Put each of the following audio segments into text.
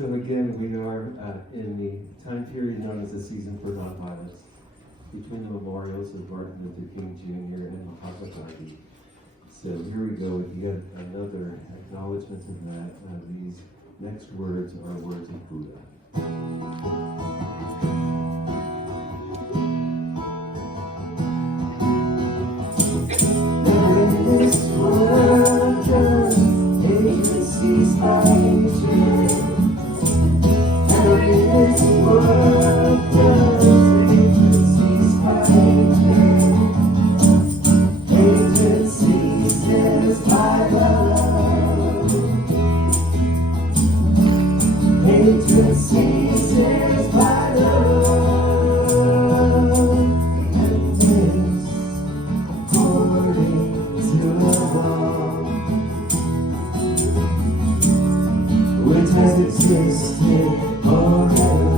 So again, we are in the time period known as the season for nonviolence, between the memorials of Martin Luther King Jr. and Mahatma Gandhi. So here we go with yet another acknowledgement of that. These next words are words of Buddha. This world does hatred cease by hatred. This world does hatred cease by hatred. Hatred ceases by love. Hatred ceases by love. And this according to the law, which has existed forever.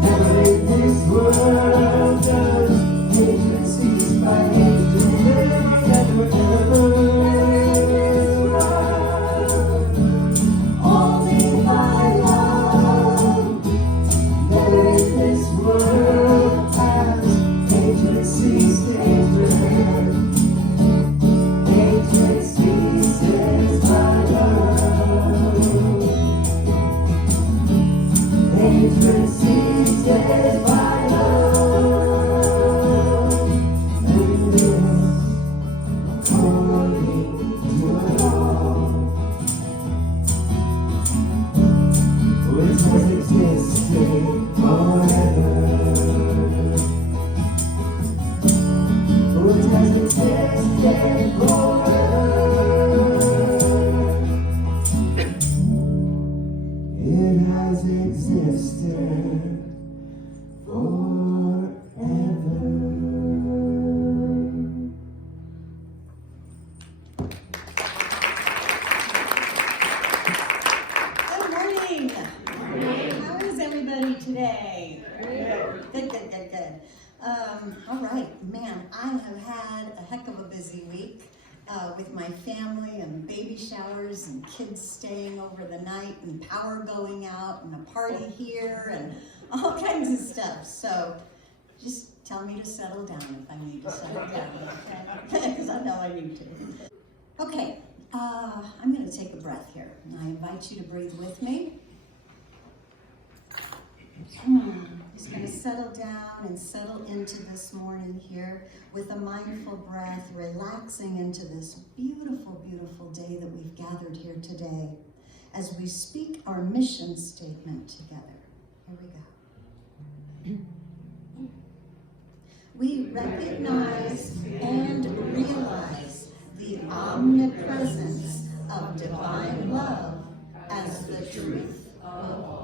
Never in this world does hatred cease by hatred. Never, ever. Only by love. Never in this world has hatred ceased hatred. Hatred ceases by love. Hatred ceases by love. And this according to the law, which has existed forever. Which has existed forever. It has existed forever. Good morning. How is everybody today? Good. All right, man, I have had a heck of a busy week with my family and baby showers and kids staying over the night and power going out and a party here and all kinds of stuff. So just tell me to settle down if I need to settle down, okay? Because I know I need to. Okay, I'm going to take a breath here. I invite you to breathe with me. Just going to settle down and settle into this morning here with a mindful breath, relaxing into this beautiful, beautiful day that we've gathered here today as we speak our mission statement together. Here we go. We recognize and realize the omnipresence of divine love as the truth of all.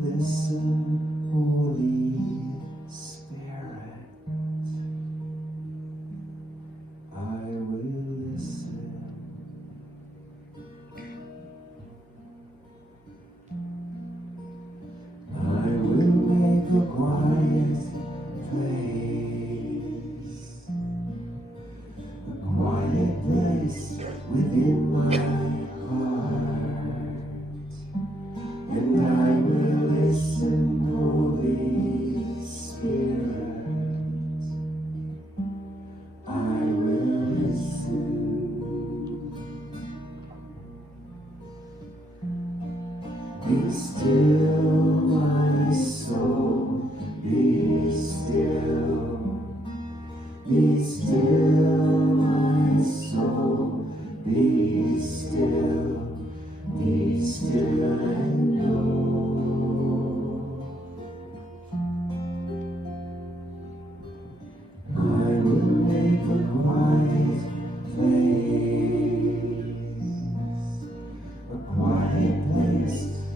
Listen, Holy Spirit. I will listen. I will make a quiet place, a quiet place within my heart, and I will listen, Holy Spirit, I will listen. Be still, my soul, be still. Be still, my soul, be still. Be still and know. I will make a quiet place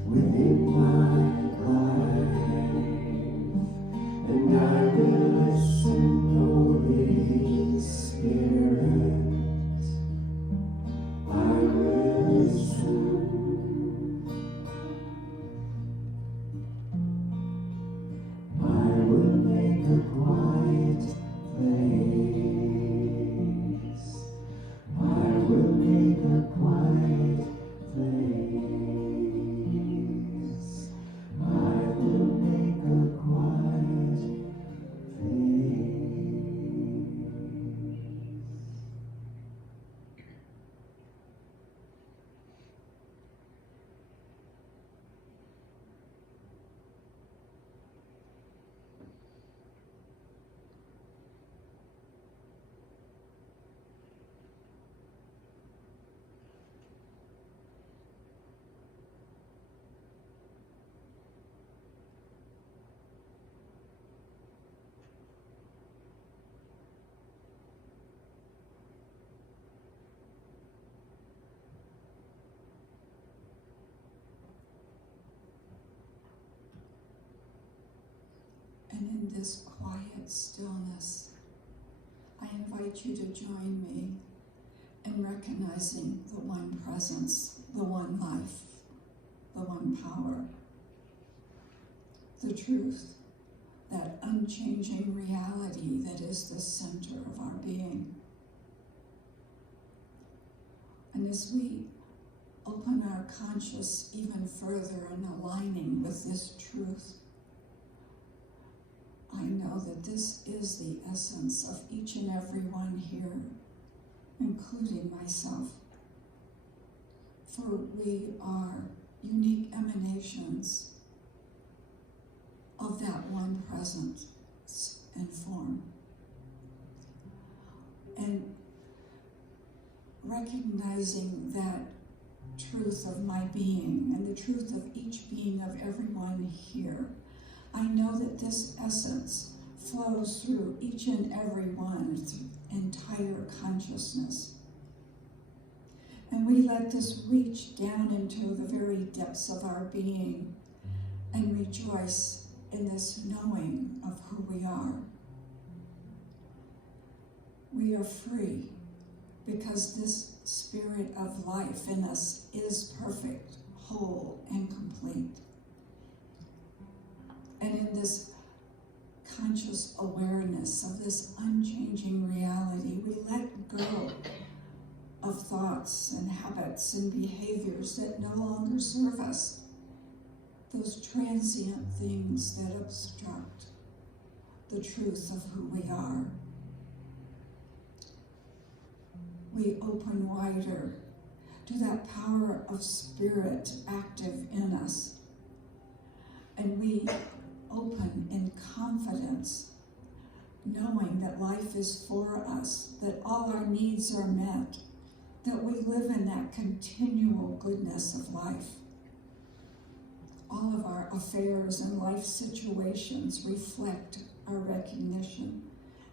within my life, and I will listen, Holy Spirit, I will listen. I will make a quiet place. I will make a quiet place. I will make a quiet place. And in this quiet stillness, I invite you to join me in recognizing the one presence, the one life, the one power, the truth, that unchanging reality that is the center of our being. And as we open our conscious even further in aligning with this truth, I know that this is the essence of each and every one here, including myself. For we are unique emanations of that one presence and form. And recognizing that truth of my being and the truth of each being of everyone here, I know that this essence flows through each and every one's entire consciousness. And we let this reach down into the very depths of our being and rejoice in this knowing of who we are. We are free because this spirit of life in us is perfect, whole, and complete. And in this conscious awareness of this unchanging reality, we let go of thoughts and habits and behaviors that no longer serve us, those transient things that obstruct the truth of who we are. We open wider to that power of spirit active in us, and we open in confidence, knowing that life is for us, that all our needs are met, that we live in that continual goodness of life. All of our affairs and life situations reflect our recognition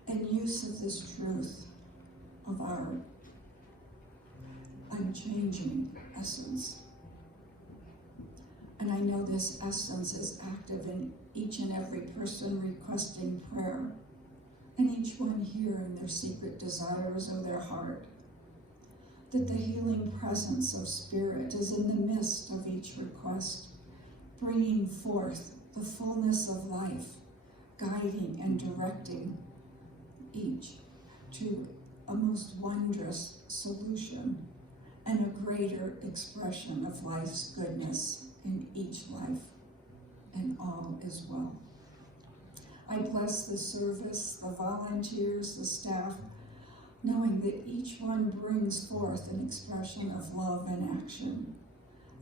and use of this truth of our unchanging essence. And I know this essence is active in each and every person requesting prayer, and each one here in their secret desires of their heart, that the healing presence of spirit is in the midst of each request, bringing forth the fullness of life guiding and directing each to a most wondrous solution and a greater expression of life's goodness in each life, and all is well. I bless the service, the volunteers, the staff, knowing that each one brings forth an expression of love and action.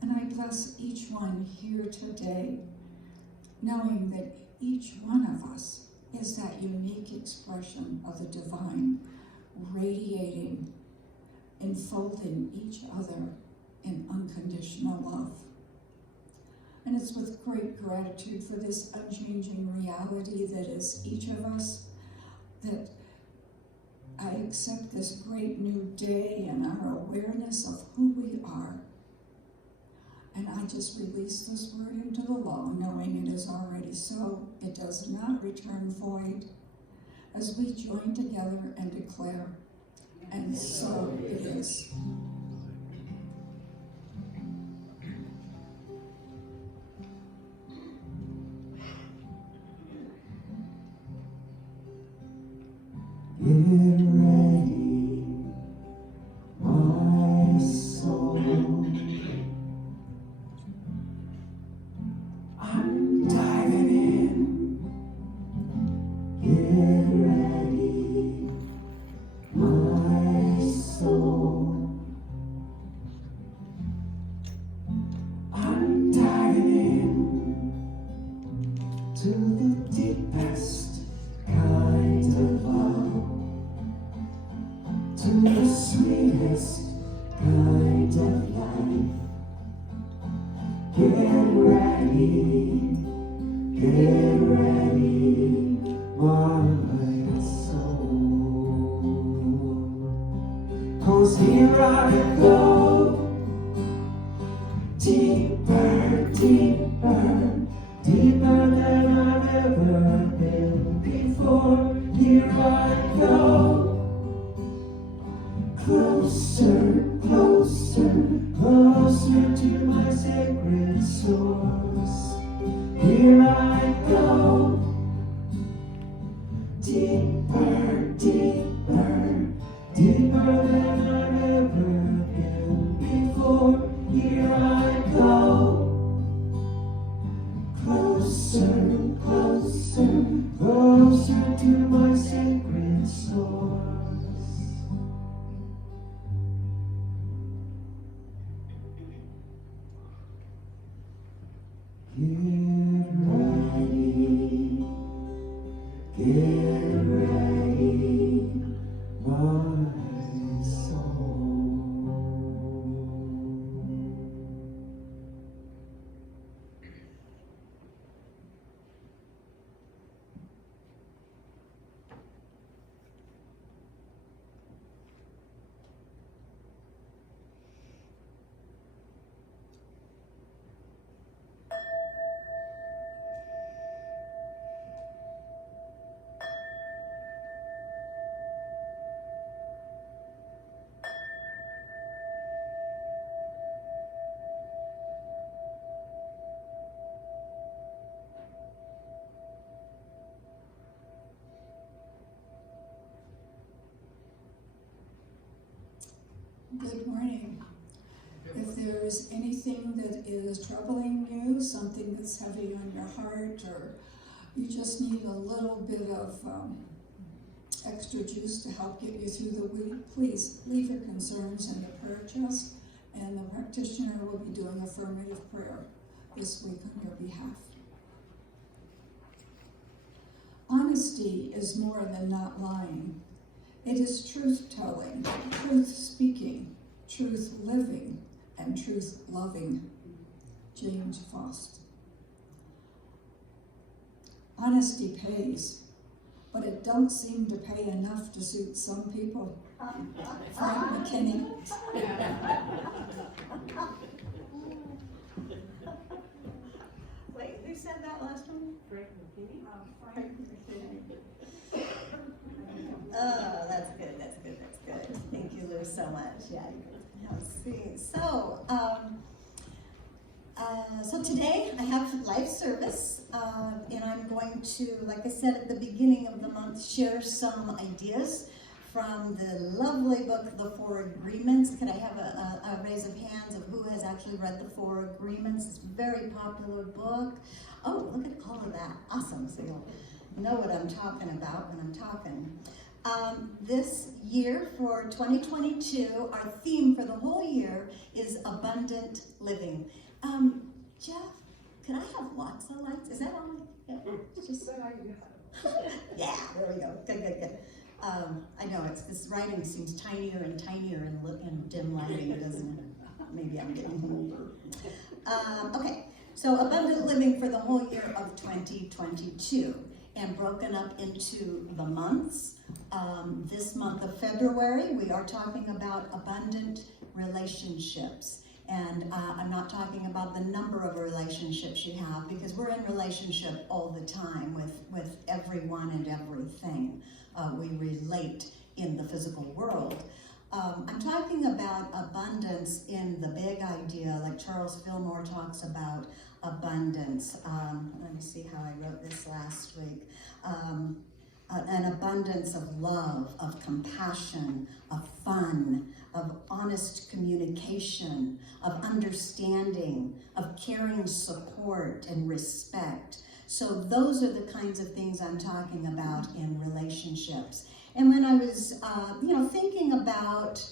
And I bless each one here today, knowing that each one of us is that unique expression of the divine, radiating, enfolding each other in unconditional love. And it's with great gratitude for this unchanging reality that is each of us that I accept this great new day and our awareness of who we are. And I just release this word into the law, knowing it is already so. It does not return void. As we join together and declare, and so it is. Get ready, my soul. I'm diving in. Get ready, my soul. I'm diving in to the deepest kind of love, to the sweetest kind of life. Get ready, my soul. 'Cause here I go, deeper, deeper, deeper than I've ever been before. Here I go, closer, closer, closer to my sacred source. Here I go, deeper, deeper, deeper than I've ever been before. Here I go, closer, closer, closer to my sacred source. Get ready, my soul. Good morning. If there is anything that is troubling you, something that's heavy on your heart, or you just need a little bit of extra juice to help get you through the week, please leave your concerns in the prayer chest, and the practitioner will be doing affirmative prayer this week on your behalf. Honesty is more than not lying. It is truth-telling, truth-speaking, truth-living, and truth-loving. James Faust. Honesty pays, but it don't seem to pay enough to suit some people. Frank McKinney. Wait, who said that last one? Frank McKinney? Frank McKinney. Oh, that's good, that's good, that's good. Thank you, Lou, so much. Yeah, you can see. So, So today I have live service, and I'm going to, like I said at the beginning of the month, share some ideas from the lovely book, The Four Agreements. Could I have a raise of hands of who has actually read The Four Agreements? It's a very popular book. Oh, look at all of that. Awesome. So you'll know what I'm talking about when I'm talking. This year for 2022, our theme for the whole year is abundant living. Jeff, could I have lots of lights? Is that on? Yeah, just yeah, there we go. Good. I know this writing seems tinier and tinier in dim lighting, doesn't it? Maybe I'm getting older. Okay, so abundant living for the whole year of 2022, and broken up into the months. This month of February, we are talking about abundant relationships. And I'm not talking about the number of relationships you have, because we're in relationship all the time with everyone and everything. We relate in the physical world. I'm talking about abundance in the big idea, like Charles Fillmore talks about abundance. Let me see how I wrote this last week. An abundance of love, of compassion, of fun, of honest communication, of understanding, of caring support and respect. So those are the kinds of things I'm talking about in relationships. And when I was, thinking about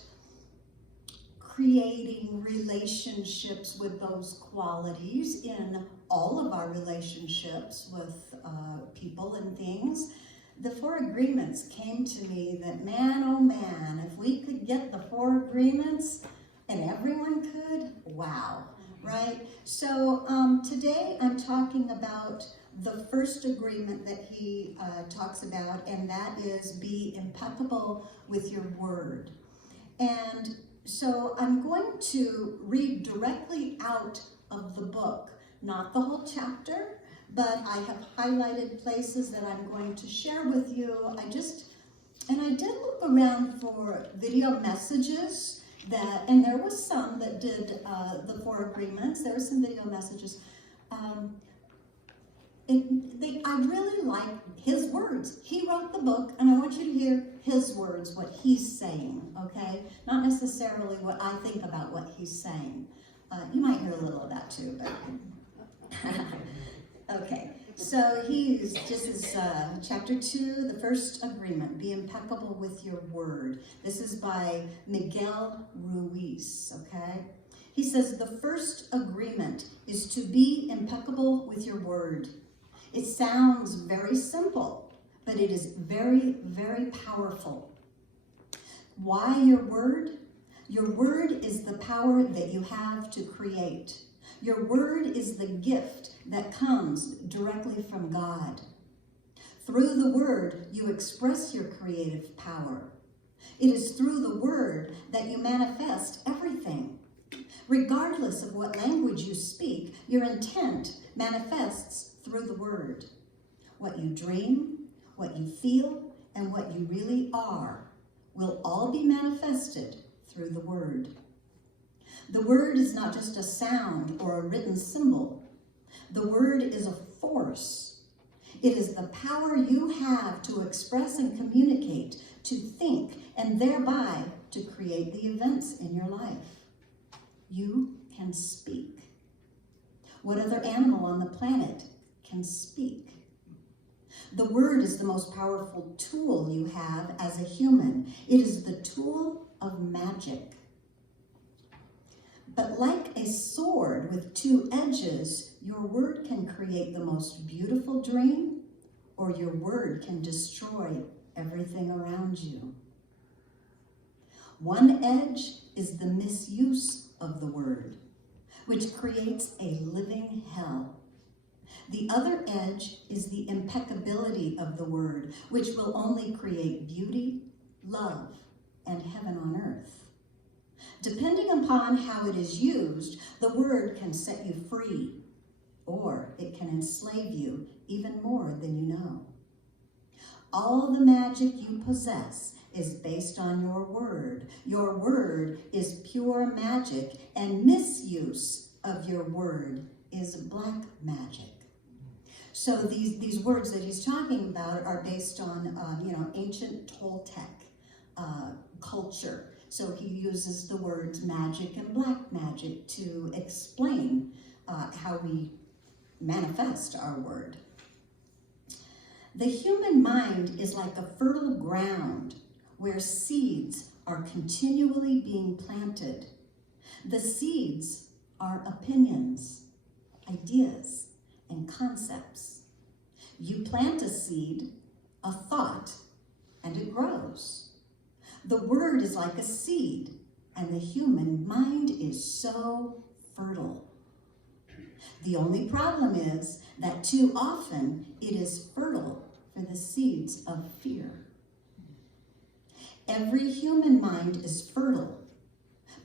creating relationships with those qualities in all of our relationships with people and things, the Four Agreements came to me that, man, oh man, if we could get the Four Agreements and everyone could, wow, right? So today I'm talking about the first agreement that he talks about, and that is be impeccable with your word. And so I'm going to read directly out of the book, not the whole chapter, but I have highlighted places that I'm going to share with you. I did look around for video messages and there was some that did the Four Agreements. There were some video messages. I really like his words. He wrote the book, and I want you to hear his words, what he's saying, okay? Not necessarily what I think about what he's saying. You might hear a little of that too, but... Okay, so this is chapter 2, the first agreement, be impeccable with your word. This is by Miguel Ruiz, okay? He says, the first agreement is to be impeccable with your word. It sounds very simple, but it is very, very powerful. Why your word? Your word is the power that you have to create. Your word is the gift that comes directly from God. Through the word, you express your creative power. It is through the word that you manifest everything. Regardless of what language you speak, your intent manifests through the word. What you dream, what you feel, and what you really are will all be manifested through the word. The word is not just a sound or a written symbol. The word is a force. It is the power you have to express and communicate, to think, and thereby to create the events in your life. You can speak. What other animal on the planet can speak? The word is the most powerful tool you have as a human. It is the tool of magic. But like a sword with two edges, your word can create the most beautiful dream, or your word can destroy everything around you. One edge is the misuse of the word, which creates a living hell. The other edge is the impeccability of the word, which will only create beauty, love, and heaven on earth. Depending upon how it is used, the word can set you free, or it can enslave you even more than you know. All the magic you possess is based on your word. Your word is pure magic, and misuse of your word is black magic. So these words that he's talking about are based on, ancient Toltec culture. So he uses the words magic and black magic to explain how we manifest our word. The human mind is like a fertile ground where seeds are continually being planted. The seeds are opinions, ideas, and concepts. You plant a seed, a thought, and it grows. The word is like a seed, and the human mind is so fertile. The only problem is that too often it is fertile for the seeds of fear. Every human mind is fertile,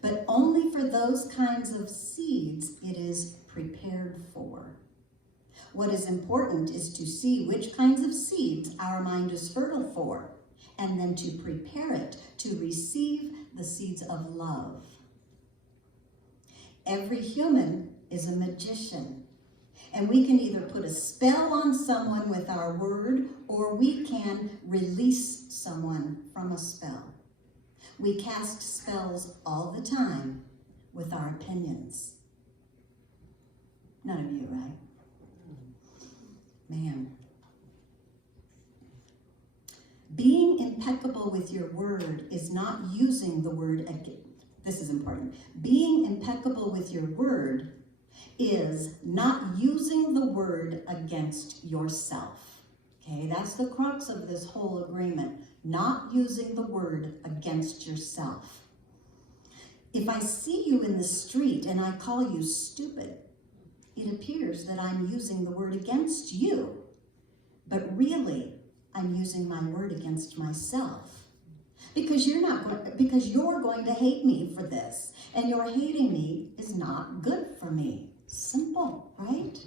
but only for those kinds of seeds it is prepared for. What is important is to see which kinds of seeds our mind is fertile for, and then to prepare it to receive the seeds of love. Every human is a magician, and we can either put a spell on someone with our word, or we can release someone from a spell. We cast spells all the time with our opinions. None of you, right? Man. Being impeccable with your word is not using the word again. This is important. Being impeccable with your word is not using the word against yourself. Okay, that's the crux of this whole agreement. Not using the word against yourself. If I see you in the street and I call you stupid, it appears that I'm using the word against you, but really I'm using my word against myself. Because you're going to hate me for this, and your hating me is not good for me. Simple, right?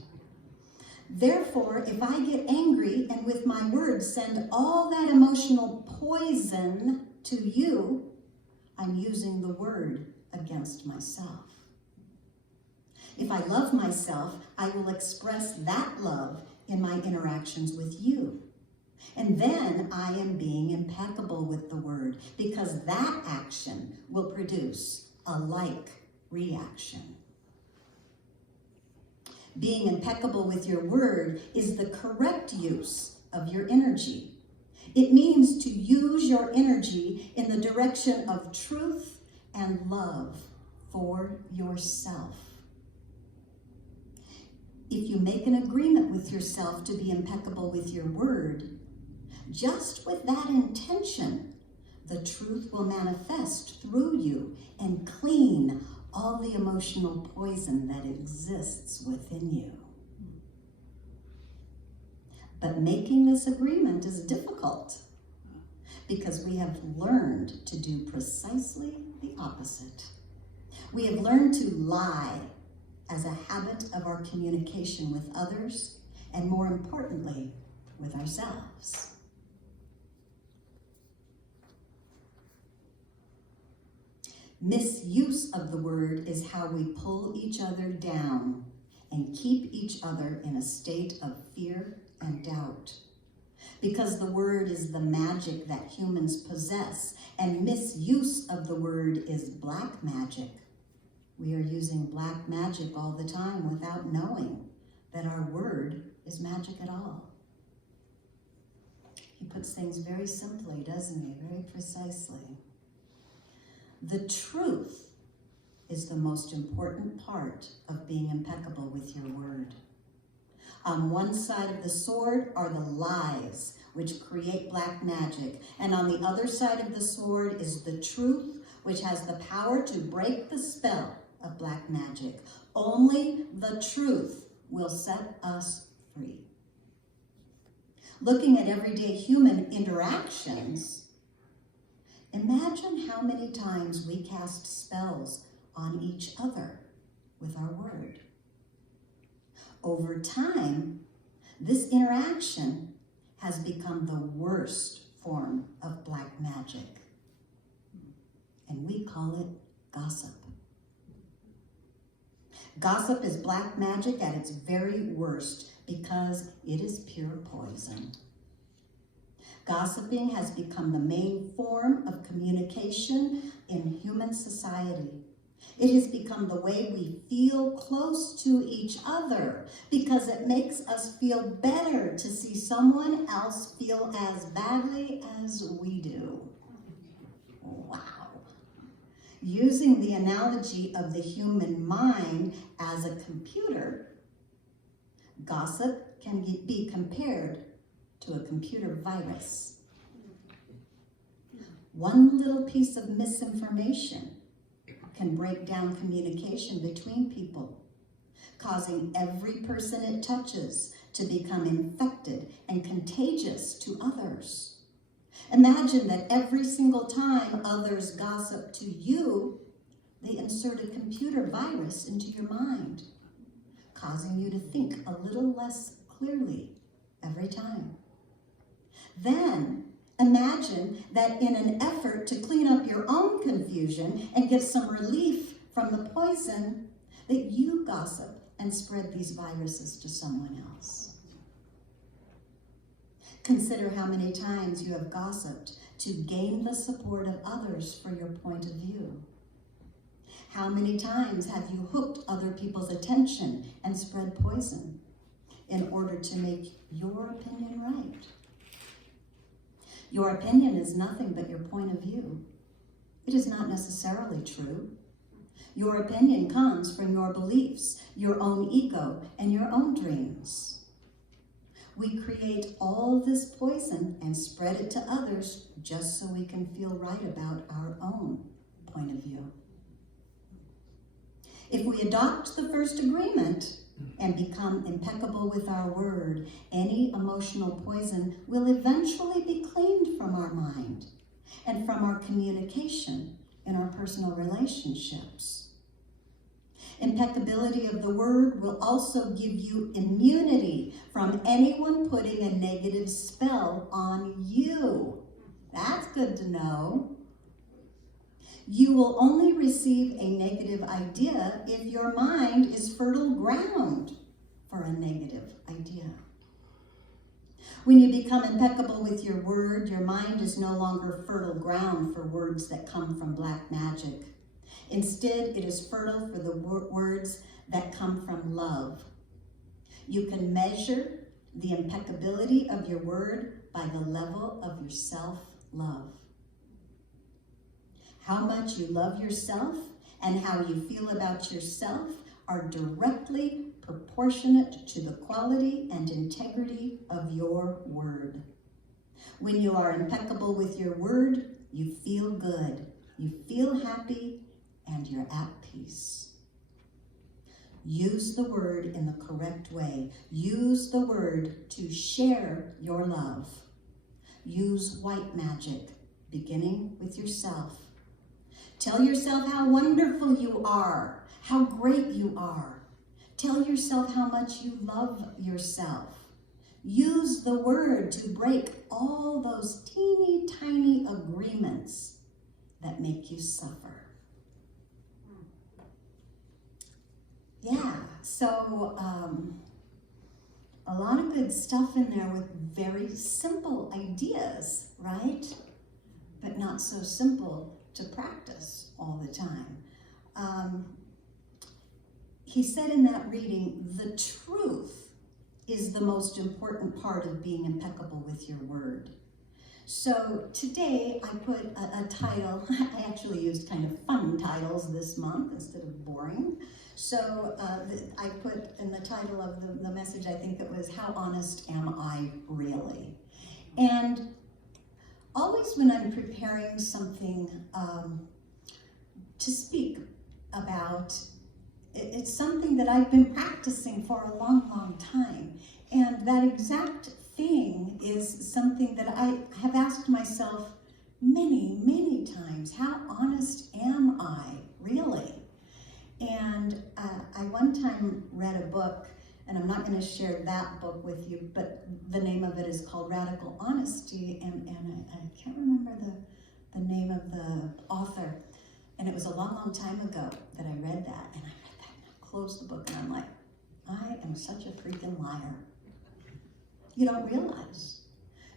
Therefore, if I get angry and with my words send all that emotional poison to you, I'm using the word against myself. If I love myself, I will express that love in my interactions with you. And then I am being impeccable with the word, because that action will produce a like reaction. Being impeccable with your word is the correct use of your energy. It means to use your energy in the direction of truth and love for yourself. If you make an agreement with yourself to be impeccable with your word, just with that intention, the truth will manifest through you and clean all the emotional poison that exists within you. But making this agreement is difficult because we have learned to do precisely the opposite. We have learned to lie as a habit of our communication with others, and more importantly, with ourselves. Misuse of the word is how we pull each other down and keep each other in a state of fear and doubt. Because the word is the magic that humans possess, and misuse of the word is black magic. We are using black magic all the time without knowing that our word is magic at all. He puts things very simply, doesn't he? Very precisely. The truth is the most important part of being impeccable with your word. On one side of the sword are the lies, which create black magic, and on the other side of the sword is the truth, which has the power to break the spell of black magic. Only the truth will set us free. Looking at everyday human interactions, imagine how many times we cast spells on each other with our word. Over time, this interaction has become the worst form of black magic, and we call it gossip. Gossip is black magic at its very worst because it is pure poison. Gossiping has become the main form of communication in human society. It has become the way we feel close to each other because it makes us feel better to see someone else feel as badly as we do. Wow. Using the analogy of the human mind as a computer, gossip can be compared to a computer virus. One little piece of misinformation can break down communication between people, causing every person it touches to become infected and contagious to others. Imagine that every single time others gossip to you, they insert a computer virus into your mind, causing you to think a little less clearly every time. Then, imagine that in an effort to clean up your own confusion and get some relief from the poison, that you gossip and spread these viruses to someone else. Consider how many times you have gossiped to gain the support of others for your point of view. How many times have you hooked other people's attention and spread poison in order to make your opinion right? Your opinion is nothing but your point of view. It is not necessarily true. Your opinion comes from your beliefs, your own ego, and your own dreams. We create all this poison and spread it to others just so we can feel right about our own point of view. If we adopt the first agreement and become impeccable with our word, any emotional poison will eventually be cleaned from our mind and from our communication in our personal relationships. Impeccability of the word will also give you immunity from anyone putting a negative spell on you. That's good to know. You will only receive a negative idea if your mind is fertile ground for a negative idea. When you become impeccable with your word, your mind is no longer fertile ground for words that come from black magic. Instead, it is fertile for the words that come from love. You can measure the impeccability of your word by the level of your self-love. How much you love yourself and how you feel about yourself are directly proportionate to the quality and integrity of your word. When you are impeccable with your word, you feel good, you feel happy, and you're at peace. Use the word in the correct way. Use the word to share your love. Use white magic, beginning with yourself. Tell yourself how wonderful you are, how great you are. Tell yourself how much you love yourself. Use the word to break all those teeny tiny agreements that make you suffer. Yeah, so a lot of good stuff in there with very simple ideas, right? But not so simple to practice all the time. He said in that reading, the truth is the most important part of being impeccable with your word. So today I put a title. I actually used kind of fun titles this month instead of boring. So I put in the title of the message, I think it was, How Honest Am I Really? And always when I'm preparing something to speak about, it's something that I've been practicing for a long, long time. And that exact thing is something that I have asked myself many, many times. How honest am I, really? And I one time read a book, and I'm not going to share that book with you, but the name of it is called Radical Honesty, and I can't remember the name of the author. And it was a long, long time ago that I read that, and I read that in a close the book and I'm like, I am such a freaking liar. You don't realize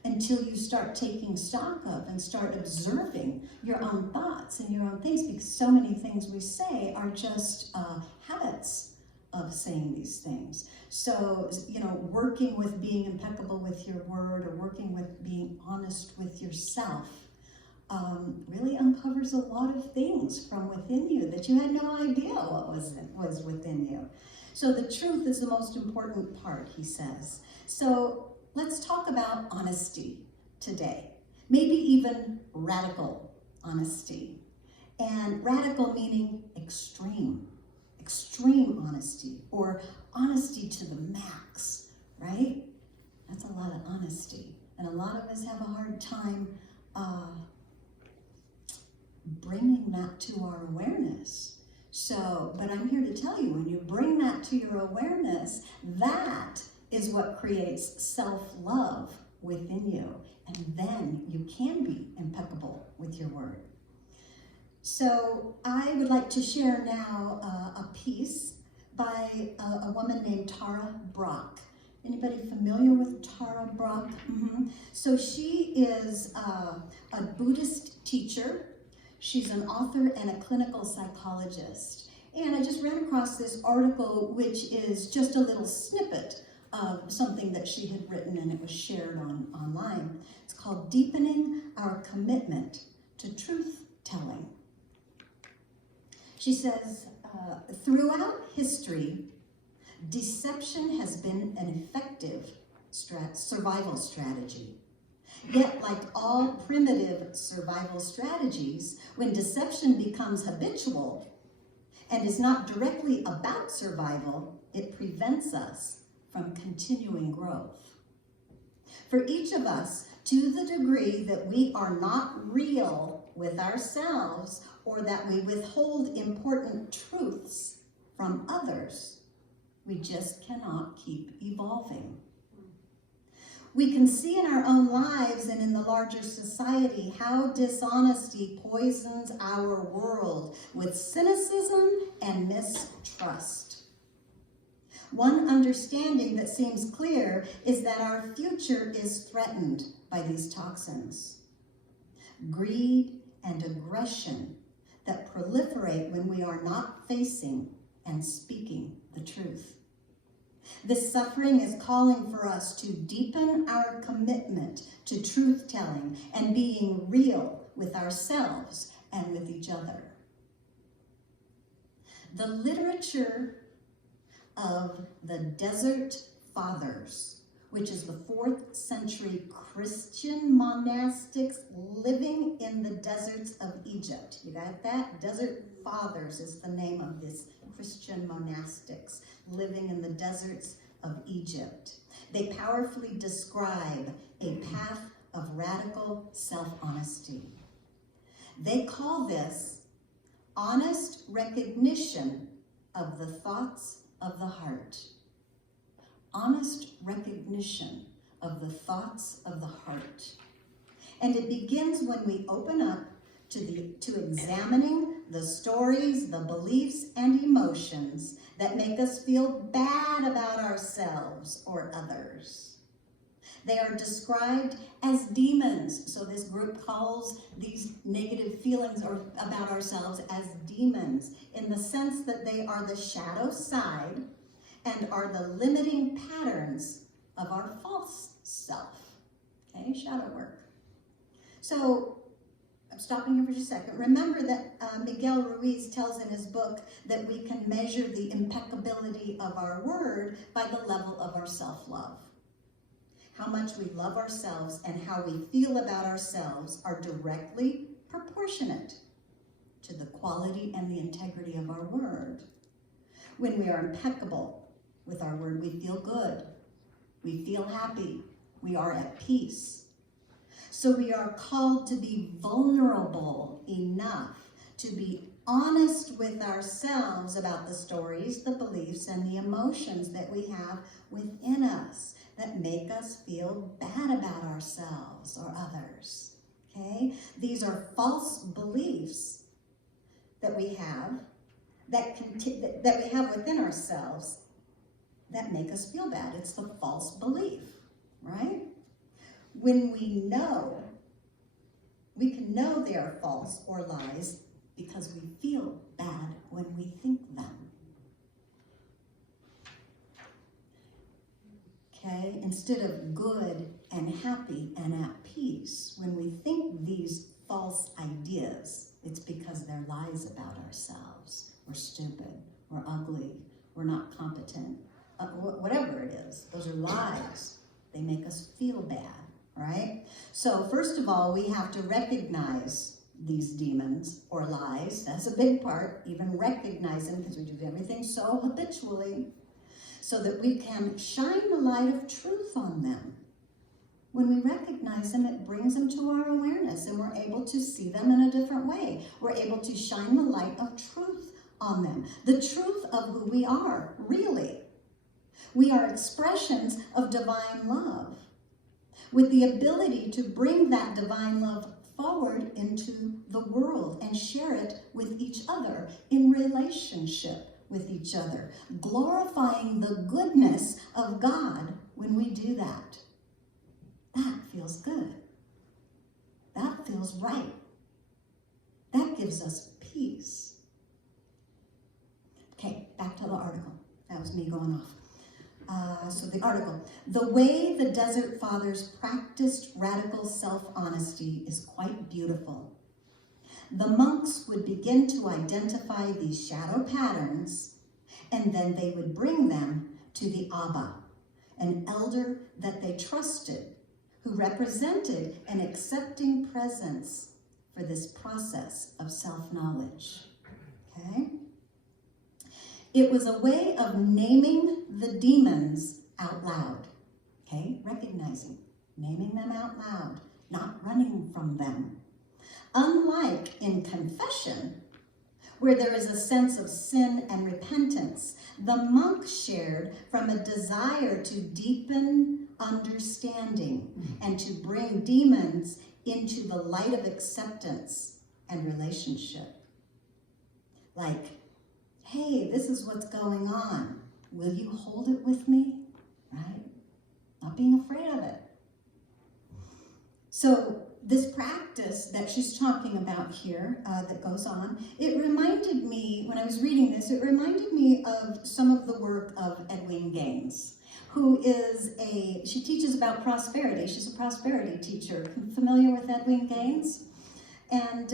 until you start taking stock of and start observing your own thoughts and your own things, because so many things we say are just habits of saying these things. So, working with being impeccable with your word, or working with being honest with yourself, really uncovers a lot of things from within you that you had no idea what was within you. So the truth is the most important part, he says. So let's talk about honesty today. Maybe even radical honesty. And radical meaning extreme honesty, or honesty to the max, right? That's a lot of honesty. And a lot of us have a hard time bringing that to our awareness. So, but I'm here to tell you, when you bring that to your awareness, that is what creates self-love within you. And then you can be impeccable with your word. So I would like to share now a piece by a woman named Tara Brach. Anybody familiar with Tara Brach? Mm-hmm. So she is a Buddhist teacher. She's an author and a clinical psychologist. And I just ran across this article, which is just a little snippet of something that she had written, and it was shared online. It's called Deepening Our Commitment to Truth-Telling. She says, throughout history, deception has been an effective survival strategy. Yet, like all primitive survival strategies, when deception becomes habitual and is not directly about survival, it prevents us from continuing growth. For each of us, to the degree that we are not real with ourselves, or that we withhold important truths from others, we just cannot keep evolving. We can see in our own lives and in the larger society how dishonesty poisons our world with cynicism and mistrust. One understanding that seems clear is that our future is threatened by these toxins. Greed and aggression that proliferate when we are not facing and speaking the truth. This suffering is calling for us to deepen our commitment to truth-telling and being real with ourselves and with each other. The literature of the Desert Fathers, which is the 4th century Christian monastics living in the deserts of Egypt. You got that? Desert Fathers is the name of this Christian monastics living in the deserts of Egypt. They powerfully describe a path of radical self-honesty. They call this honest recognition of the thoughts of the heart. Honest recognition of the thoughts of the heart. And it begins when we open up to examining the stories, the beliefs, and emotions that make us feel bad about ourselves or others. They are described as demons. So this group calls these negative feelings about ourselves as demons, in the sense that they are the shadow side and are the limiting patterns of our false self. Okay, shadow work. So I'm stopping here for just a second. Remember that Miguel Ruiz tells in his book that we can measure the impeccability of our word by the level of our self-love. How much we love ourselves and how we feel about ourselves are directly proportionate to the quality and the integrity of our word. When we are impeccable with our word, we feel good. We feel happy. We are at peace. So we are called to be vulnerable enough to be honest with ourselves about the stories, the beliefs, and the emotions that we have within us that make us feel bad about ourselves or others. Okay? These are false beliefs that we have that we have within ourselves that make us feel bad. It's the false belief, right? When we know, we can know they are false or lies because we feel bad when we think them. Okay? Instead of good and happy and at peace, when we think these false ideas, it's because they're lies about ourselves. We're stupid, we're ugly, we're not competent, whatever it is. Those are lies. They make us feel bad, right? So first of all, we have to recognize these demons or lies. That's a big part, even recognize them, because we do everything so habitually, so that we can shine the light of truth on them. When we recognize them, it brings them to our awareness, and we're able to see them in a different way. We're able to shine the light of truth on them, the truth of who we are, really. We are expressions of divine love, with the ability to bring that divine love forward into the world and share it with each other in relationship with each other, glorifying the goodness of God when we do that. That feels good. That feels right. That gives us peace. Okay, back to the article. That was me going off. So the article, the way the Desert Fathers practiced radical self-honesty is quite beautiful. The monks would begin to identify these shadow patterns, and then they would bring them to the Abba, an elder that they trusted, who represented an accepting presence for this process of self-knowledge. Okay? It was a way of naming the demons out loud. Okay? Recognizing, naming them out loud, not running from them. Unlike in confession, where there is a sense of sin and repentance, the monk shared from a desire to deepen understanding and to bring demons into the light of acceptance and relationship. Like, hey, this is what's going on. Will you hold it with me? Right? Not being afraid of it. So this practice that she's talking about here, that goes on, it reminded me, when I was reading this, it reminded me of some of the work of Edwene Gaines, who is she teaches about prosperity. She's a prosperity teacher. Familiar with Edwene Gaines? And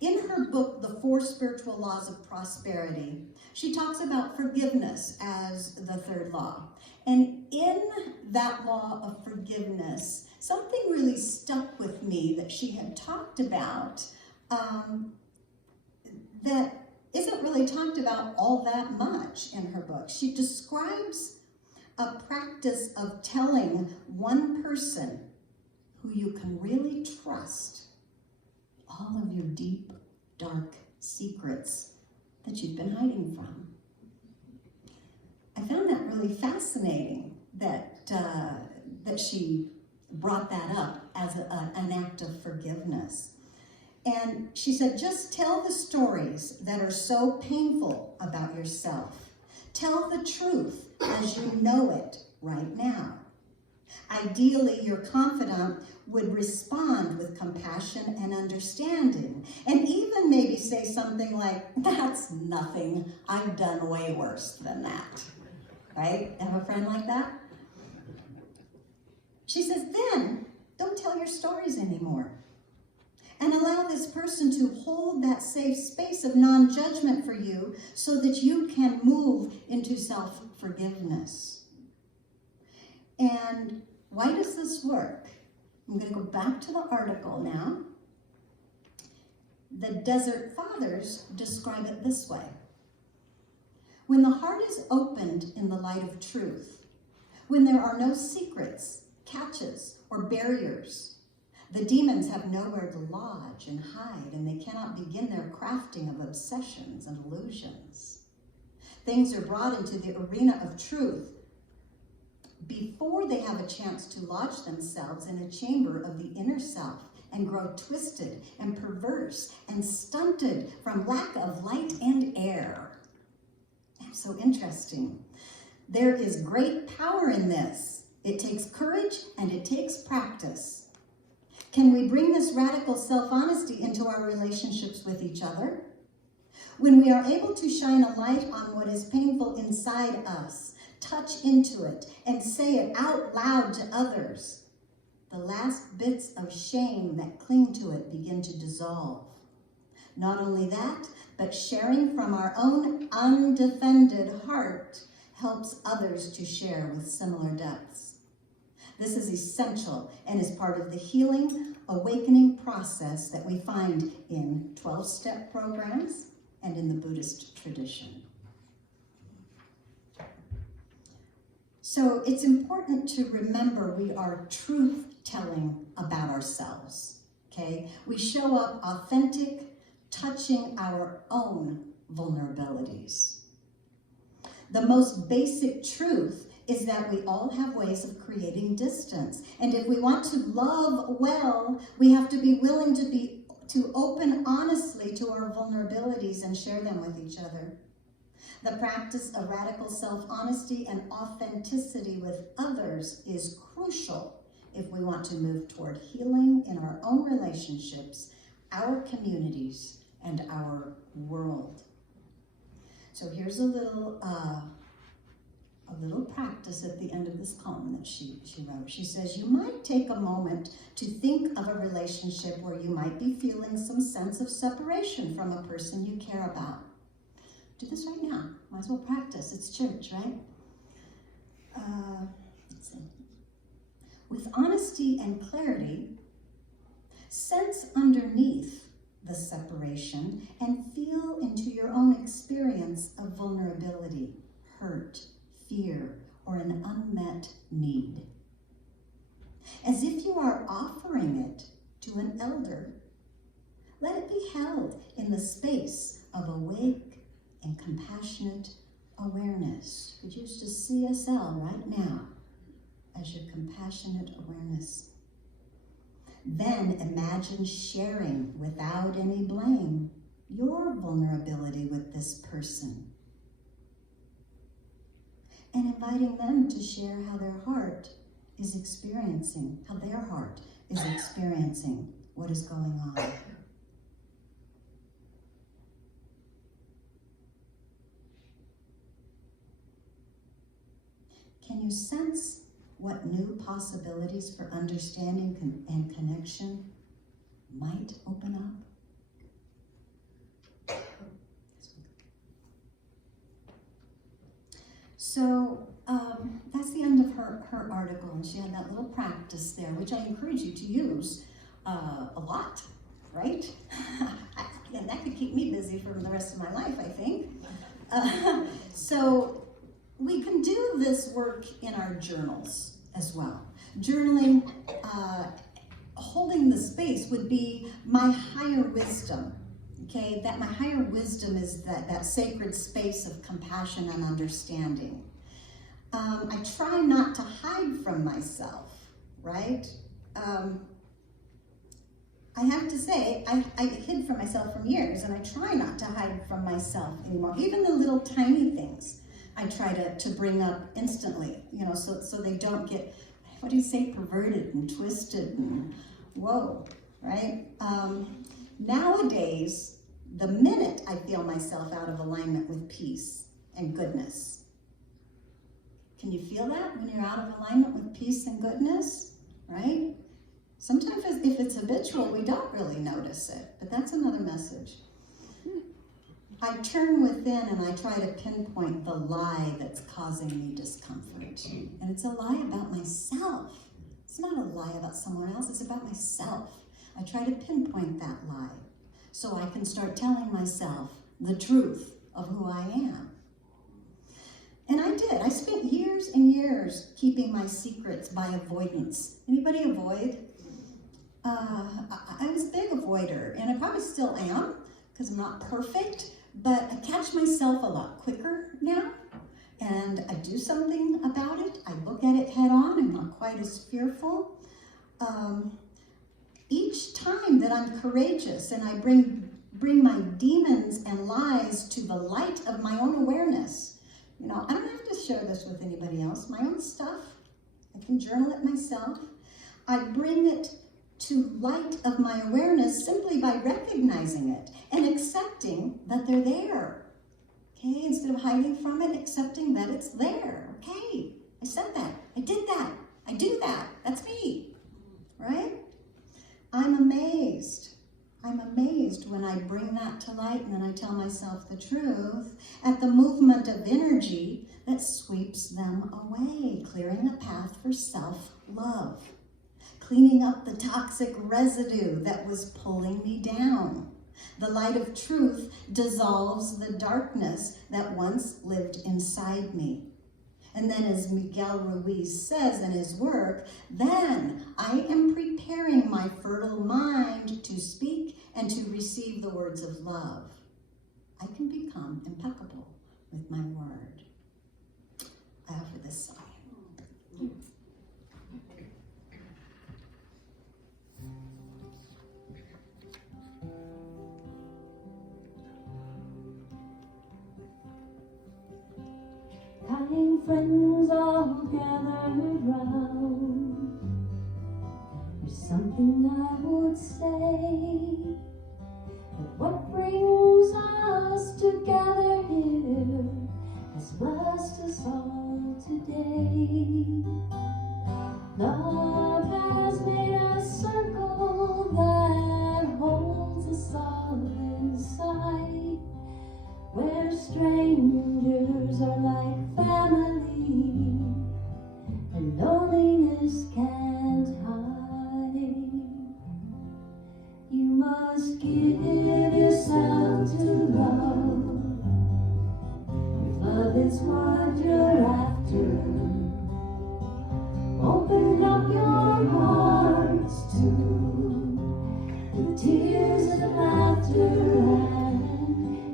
in her book, The 4 Spiritual Laws of Prosperity, she talks about forgiveness as the third law. And in that law of forgiveness, something really stuck with me that she had talked about that isn't really talked about all that much in her book. She describes a practice of telling one person who you can really trust all of your deep, dark secrets that you've been hiding from. I found that really fascinating that she brought that up as an act of forgiveness. And she said, just tell the stories that are so painful about yourself. Tell the truth as you know it right now. Ideally, your confidant would respond with compassion and understanding, and even maybe say something like, that's nothing, I've done way worse than that. Right? Have a friend like that? She says, then don't tell your stories anymore, and allow this person to hold that safe space of non-judgment for you so that you can move into self-forgiveness. And why does this work? I'm going to go back to the article now. The Desert Fathers describe it this way. When the heart is opened in the light of truth, when there are no secrets, catches, or barriers, the demons have nowhere to lodge and hide, and they cannot begin their crafting of obsessions and illusions. Things are brought into the arena of truth before they have a chance to lodge themselves in a chamber of the inner self and grow twisted and perverse and stunted from lack of light and air. That's so interesting. There is great power in this. It takes courage and it takes practice. Can we bring this radical self-honesty into our relationships with each other? When we are able to shine a light on what is painful inside us, touch into it, and say it out loud to others, the last bits of shame that cling to it begin to dissolve. Not only that, but sharing from our own undefended heart helps others to share with similar depths. This is essential and is part of the healing, awakening process that we find in 12-step programs and in the Buddhist tradition. So it's important to remember we are truth-telling about ourselves, okay? We show up authentic, touching our own vulnerabilities. The most basic truth is that we all have ways of creating distance. And if we want to love well, we have to be willing to open honestly to our vulnerabilities and share them with each other. The practice of radical self-honesty and authenticity with others is crucial if we want to move toward healing in our own relationships, our communities, and our world. So here's a little practice at the end of this poem that she wrote. She says, you might take a moment to think of a relationship where you might be feeling some sense of separation from a person you care about. Do this right now. Might as well practice. It's church, right? Let's see. With honesty and clarity, sense underneath the separation and feel into your own experience of vulnerability, hurt, fear, or an unmet need. As if you are offering it to an elder, let it be held in the space of awake and compassionate awareness. Could use to CSL right now as your compassionate awareness. Then imagine sharing without any blame your vulnerability with this person and inviting them to share how their heart is experiencing what is going on. Can you sense what new possibilities for understanding and connection might open up? So that's the end of her article, and she had that little practice there, which I encourage you to use a lot, right? And that could keep me busy for the rest of my life, I think. So we can do this work in our journals as well. Journaling, holding the space would be my higher wisdom, okay? That my higher wisdom is that sacred space of compassion and understanding. I try not to hide from myself, right? I have to say, I hid from myself for years, and I try not to hide from myself anymore. Even the little tiny things I try to bring up instantly, so they don't get, what do you say, perverted and twisted and whoa, right? Nowadays, the minute I feel myself out of alignment with peace and goodness, can you feel that when you're out of alignment with peace and goodness, right? Sometimes if it's habitual, we don't really notice it, but that's another message. I turn within and I try to pinpoint the lie that's causing me discomfort. And it's a lie about myself. It's not a lie about someone else, it's about myself. I try to pinpoint that lie so I can start telling myself the truth of who I am. And I did. I spent years and years keeping my secrets by avoidance. Anybody avoid? I was a big avoider, and I probably still am, because I'm not perfect, but I catch myself a lot quicker now, and I do something about it. I look at it head on. I'm not quite as fearful. Each time that I'm courageous and I bring my demons and lies to the light of my own awareness, I don't have to share this with anybody else. My own stuff, I can journal it myself. I bring it to light of my awareness simply by recognizing it and accepting that they're there. Okay, instead of hiding from it, accepting that it's there. Okay, I said that, I did that, I do that, that's me, right? I'm amazed when I bring that to light and then I tell myself the truth at the movement of energy that sweeps them away, clearing a path for self-love, cleaning up the toxic residue that was pulling me down. The light of truth dissolves the darkness that once lived inside me. And then, as Miguel Ruiz says in his work, then I am preparing my fertile mind to speak and to receive the words of love. I can become impeccable with my word. I offer this sign. Kind friends all gathered round. There's something I would say, but what brings us together here has blessed us all today. Love has made a circle that holds us all inside, where strangers are like family and loneliness can't hide. You must give yourself to love if love is what you're after. Open up your hearts to the tears and laughter and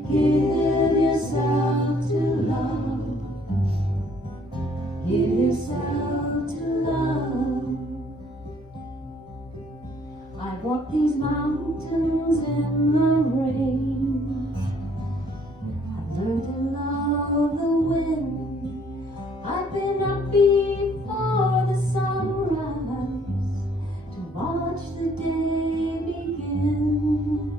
give yourself to love. Give yourself to love. I walk these mountains in the rain. I've learned to love the wind. I've been up before the sunrise to watch the day begin.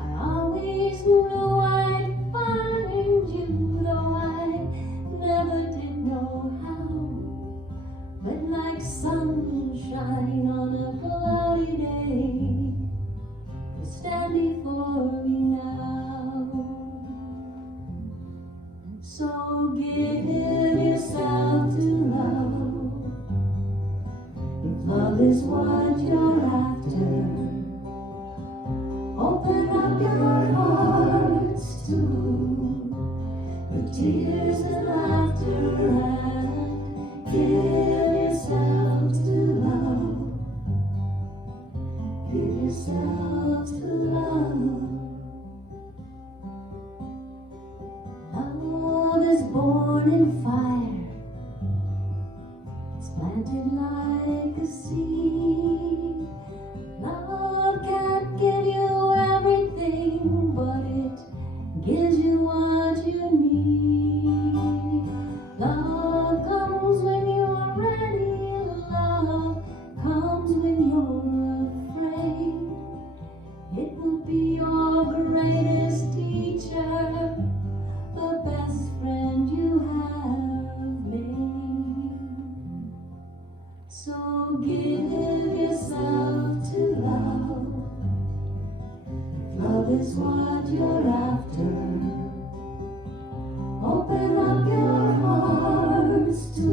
I always knew I'd find you, though I never did know how. But like sunshine on a cloudy day, you stand before me now. So give yourself to love, if love is what you're after. Open up your hearts to the tears and laughter and give yourself to love. Give yourself to love. Love is born in fire. It's planted like a seed. Love can't give you everything, but it gives you what you need. Love comes when you're ready. Love comes when you're afraid. It will be your greatest teacher, the best friend you have made. So give yourself to love, if love is what you're after. Open up your hearts to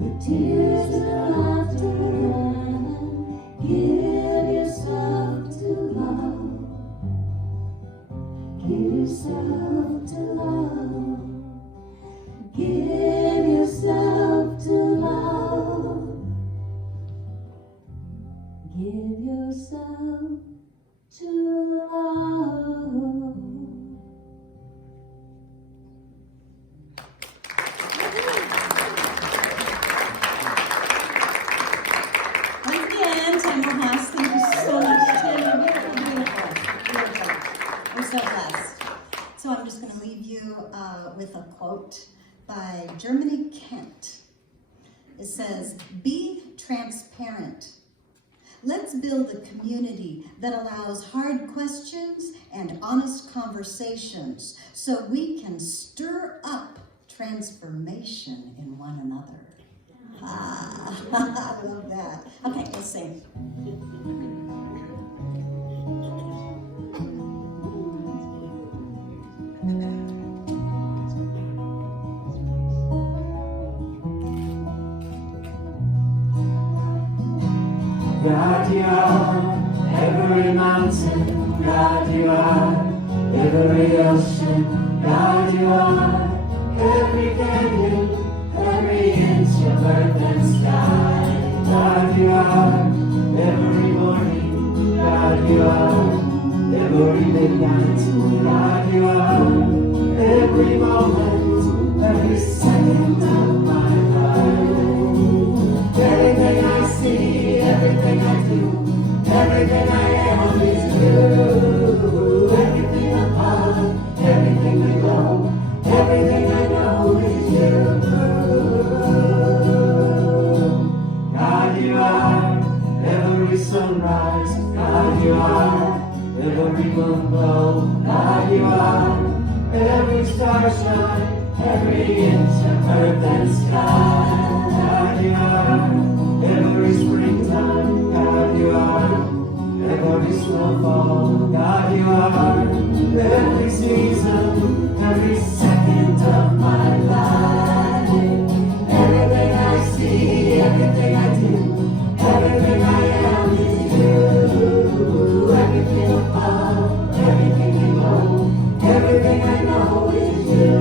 the tears and laughter and give yourself to love. Give yourself to love. Give yourself to love. Give yourself to love. Germany, Kent. It says, be transparent. Let's build a community that allows hard questions and honest conversations so we can stir up transformation in one another. Ah, I love that. Okay, let's sing. God, you are every mountain. God, you are every ocean. God, you are every canyon, every inch of earth and sky. God, you are every morning. God, you are every midnight. God, you are every moment, every second of my life. Everything I see, everything I do, everything I am is you. Everything above, everything below, everything I know is you. God, you are every sunrise. God, you are every moonglow. God, you are every starshine, every inch of earth and sky. God, you are every springtime. God, you are every snowfall. God, you are every season, every second of my life. Everything I see, everything I do, everything I am is you. Everything above, everything below, everything I know is you.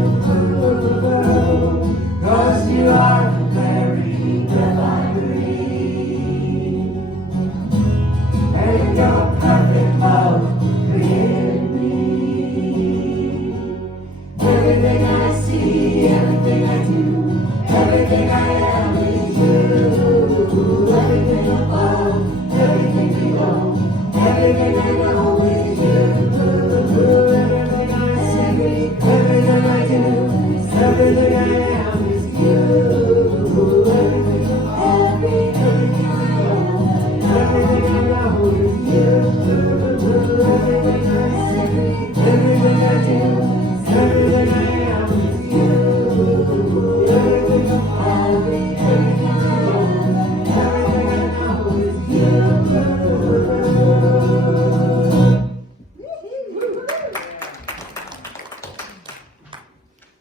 'Cause you are the very breath I breathe, and your perfect love created me. Everything I see, everything I do, everything I am is you. Everything above, everything below, everything I know is you. Everything I see, everything I do, everything I am is you. Everything I am, everything I know is you. Everything I see, everything I do, everything I am is you. Everything above, everything I am, everything I know is you.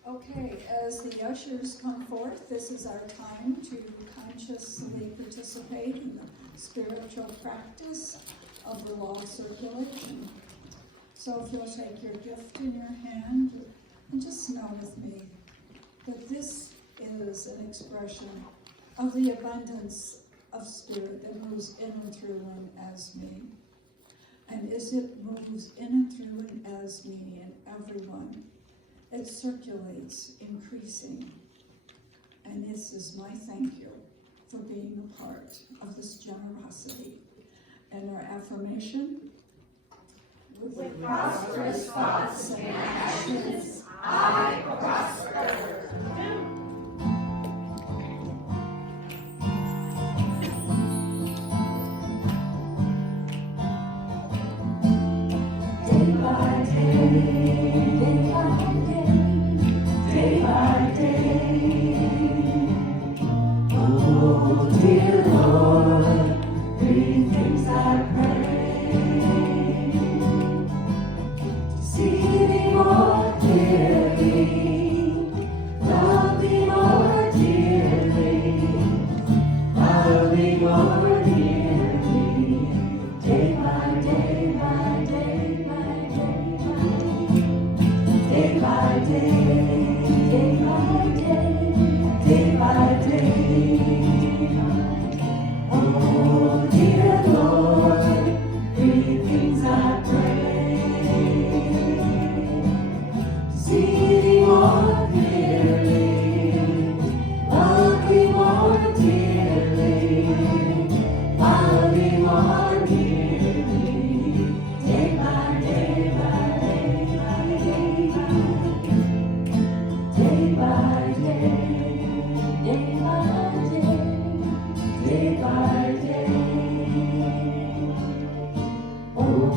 Okay, as the ushers come forth, this is our time to consciously participate in the spiritual practice of the law of circulation. So if you'll take your gift in your hand and just know with me that this is an expression of the abundance of spirit that moves in and through and as me. And as it moves in and through and as me and everyone, it circulates, increasing. And this is my thank you for being a part of this generosity. And our affirmation, with prosperous thoughts and actions, I prosper. Day by day, day by day, day by day. Oh, dear Lord, three things I pray. See thee more clearly, love thee more dearly, follow thee more dearly, day by day by day by day by day, day by day, day by day. Oh, dear Lord, three things I pray. See thee more clearly, love thee more dearly,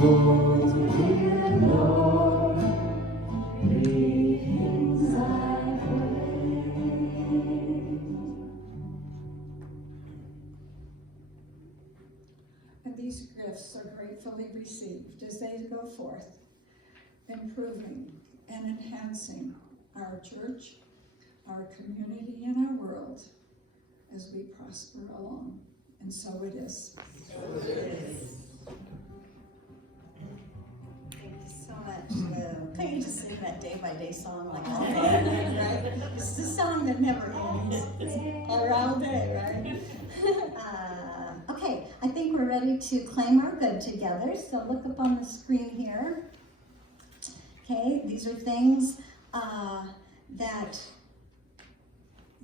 Oh, dear Lord, three things I pray. And these gifts are gratefully received as they go forth, improving and enhancing our church, our community, and our world as we prosper along. And so it is. Thank you so much, Lou. Can't you just sing that day by day song like all day, right? It's the song that never ends. It's all day, right? Okay, I think we're ready to claim our good together. So look up on the screen here. Okay, these are things that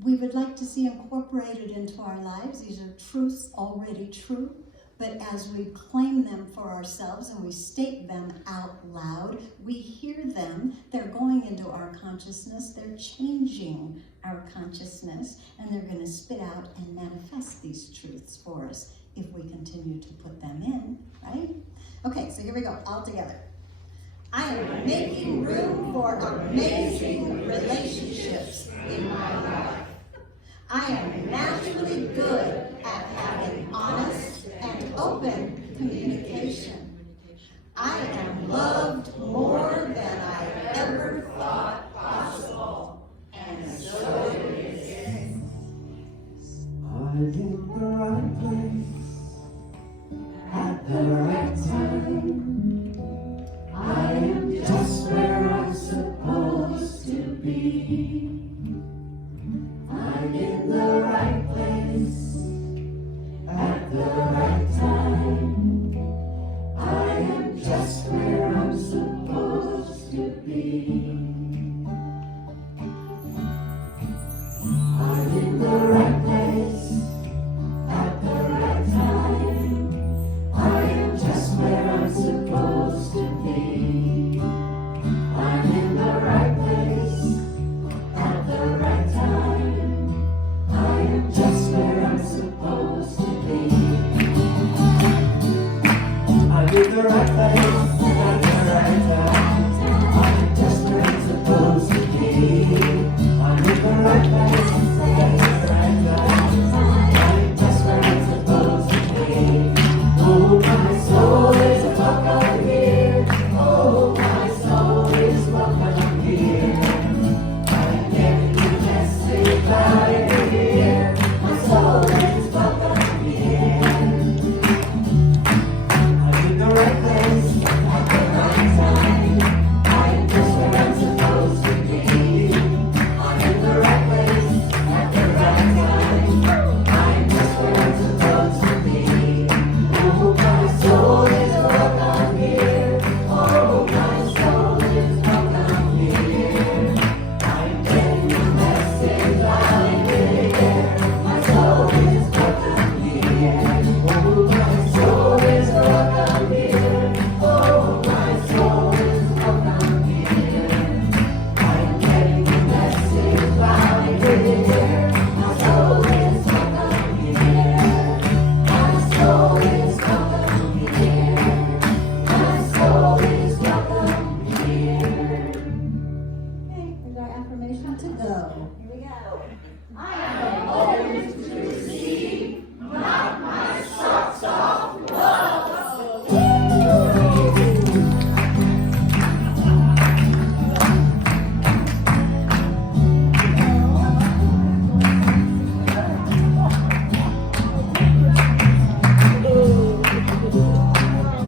we would like to see incorporated into our lives. These are truths already true, but as we claim them for ourselves and we state them out loud, we hear them, they're going into our consciousness, they're changing our consciousness, and they're going to spit out and manifest these truths for us if we continue to put them in, right? Okay, so here we go, all together. I am making room for amazing relationships in my life. I am naturally good at having honest and open communication. I am loved more than I ever thought possible, and so it is. I'm in the right place at the right time. I am just where I'm supposed to be. I'm in the right place at the